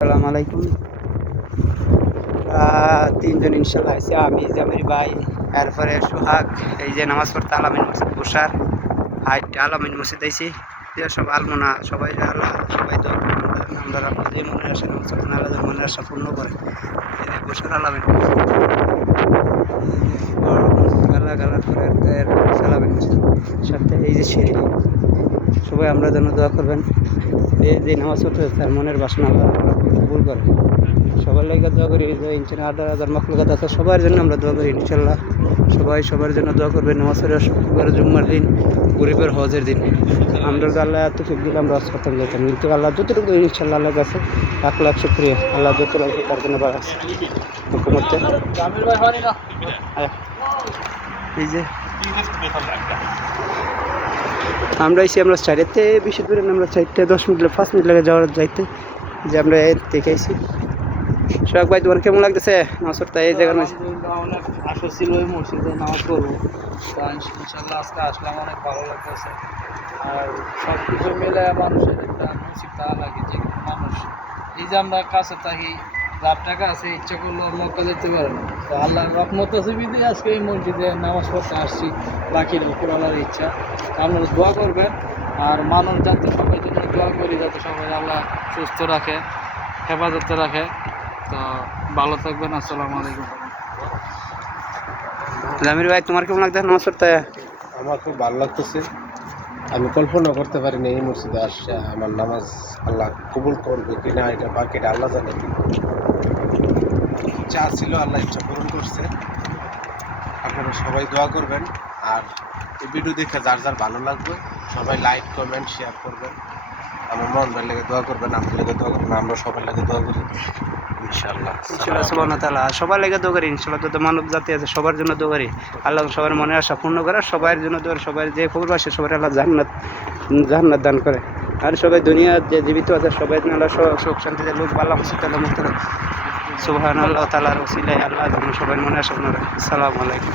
আসসালামু আলাইকুম। তিনজন ইনশাল্লাহ আছে, আমি জামির ভাই, এরপরে সোহাগ, এই যে নামাজ পড়তে আলামিন মসজিদ বসার হাইট আলামিন মসজিদ আইছি। সব আলমোনা সবাই আল্লাহ সবাই তো আমরা আপনাদের মনের আশা নামাজ পড়তেন, আল্লাহ মনের আশা পূর্ণ করে। এই যে বসার আলামিন গালা গালার পরে আলামিন মসজিদ সাথে এই যে সিঁড়ি, সবাই আমরা যেন দোয়া করবেন। এই যে নামাজ পড়তে তার মনের বাসনা আল্লাহ কবুল করে। সবার লাগে দোয়া করি, যে ইনশাল্লাহ হাজার মখলুকাত আছে সবার জন্য আমরা দোয়া করি ইনশাল্লাহ। সবাই সবার জন্য দোয়া করবেন। নামাজের শুক্রবার জুম্মার দিন, গরিবের হজের দিন আমরা আল্লাহ এত ফিক দিলে আমরা হজ করতে যেতাম, কিন্তু আল্লাহ যতটুকু ইনশাল্লাহ আল্লাহ কাছে লাখ লাখ শুক্রিয়া, আল্লাহ যত লাগবে তার জন্য বাড়াচ্ছে হুকুমতে। এই যে আমরা এসে আমরা চারিতে বেশি দূরে না, আমরা 4-10 মিনিট 5 মিনিট লাগে যাওয়ার যাইতে, যে আমরা এর থেকে আইসি। সোহাগ ভাই, তোমার কেমন লাগতেছে নামাজ পড়তে এই জায়গার মধ্যে? অনেক আশা ছিল ওই মসজিদে নামাজ পড়বো, তো ইনশাল্লাহ আজকে আসলাম, অনেক ভালো লাগতেছে। আর সব কিছু মিলে মানুষের একটা নসিবটা লাগে, যে মানুষ এই যে আমরা কাছে থাকি, যার টাকা আছে ইচ্ছা করলো মক্কা যেতে পারে না, তো আল্লাহর রহমত আছে বিধি আজকে এই মসজিদে নামাজ পড়তে আসছি। বাকির উপর আল্লাহর ইচ্ছা, আপনারা দোয়া করবেন। আর মানুষ যাতে সবাই জন্য দোয়া করি, যাতে সবাই আল্লাহ সুস্থ রাখে, হেফাজতে রাখে। তো ভালো থাকবেন। আসসালামু আলাইকুম। জামির ভাই, তোমার কেমন লাগতেছে নামাজ পড়তে? আমার খুব ভালো লাগতেছে। আমি কল্পনা করতে পারিনি এই মসজিদে আসছে আমার নামাজ আল্লাহ কবুল করবে কিনা, এটা বাকিটা আল্লাহ জানে। ইচ্ছা ছিল, আল্লাহ ইচ্ছা পূরণ করছে। আপনারা সবাই দোয়া করবেন। আর এই ভিডিও দেখে যার যার ভালো লাগবে সবাই লাইক কমেন্ট শেয়ার করবেন। আমার মন ভাই লেগে দোয়া করবেন, আমার লেগে দোয়া করবেন, আমরা সবার লেগে দোয়া করি ইনশাআল্লাহ। সুবহানাহু ওয়া তাআলা সবার লেগে দোয়া করি ইনশাআল্লাহ। যত মানব জাতি আছে সবার জন্য দোয়া করি, আল্লাহ সবার মনের আশা পূর্ণ করে। সবার জন্য দোয়া, সবার যে খবর আসে সবার আল্লাহ জান্নাত দান করে। আর সবাই দুনিয়ার যে জীবিত আছে সবাই যেন আল্লাহ সুখ শান্তিতে লোক আল্লাহ মুসিবতাল্লাহ মুক্ত করে। সুবহানাল্লাহ তাআলার ওসিলায় আল্লাহ যেন সবার মনে আশা পূর্ণ করে। আসসালামু আলাইকুম।